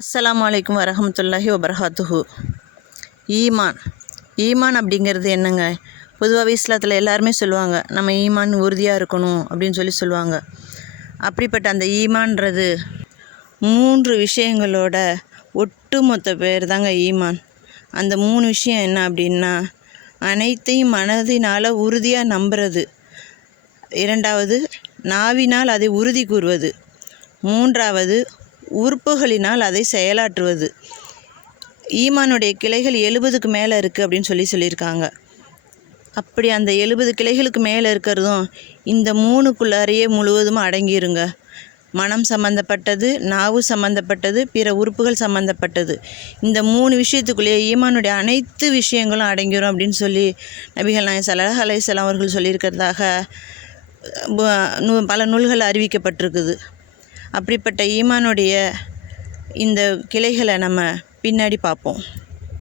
அஸ்ஸலாமு அலைக்கும் வரஹமத்துல்லாஹி வபரகாத்துஹு. ஈமான் அப்படிங்கிறது என்னங்க? பொதுவாகவே இஸ்லாத்தில் எல்லாருமே சொல்லுவாங்க, நம்ம ஈமான் உறுதியாக இருக்கணும் அப்படின்னு சொல்லுவாங்க. அப்படிப்பட்ட அந்த ஈமான்றது 3 விஷயங்களோட ஒட்டுமொத்த பேர் தாங்க ஈமான். அந்த 3 விஷயம் என்ன அப்படின்னா, அனைத்தையும் மனதினால் உறுதியாக நம்புறது, 2வது நாவினால் அதை உறுதி கூறுவது, 3வது உறுப்புகளினால் அதை செயலாற்றுவது. ஈமானுடைய கிளைகள் 70க்கு மேலே இருக்குது அப்படின்னு சொல்லியிருக்காங்க. அப்படி அந்த 70 கிளைகளுக்கு மேலே இருக்கிறதும் இந்த 3க்குள்ளாரையே முழுவதும் அடங்கிருங்க. மனம் சம்மந்தப்பட்டது, நாவு சம்மந்தப்பட்டது, பிற உறுப்புகள் சம்மந்தப்பட்டது. இந்த 3 விஷயத்துக்குள்ளேயே ஈமானுடைய அனைத்து விஷயங்களும் அடங்கிடும் அப்படின்னு சொல்லி நபிகள் நாயகம் ஸல்லல்லாஹு அலைஹி வஸல்லம் அவர்கள் சொல்லியிருக்கிறதாக பல நூல்கள் அறிவிக்கப்பட்டிருக்குது. அப்படிப்பட்ட ஈமானுடைய இந்த கிளைகளை நம்ம பின்னாடி பார்ப்போம்.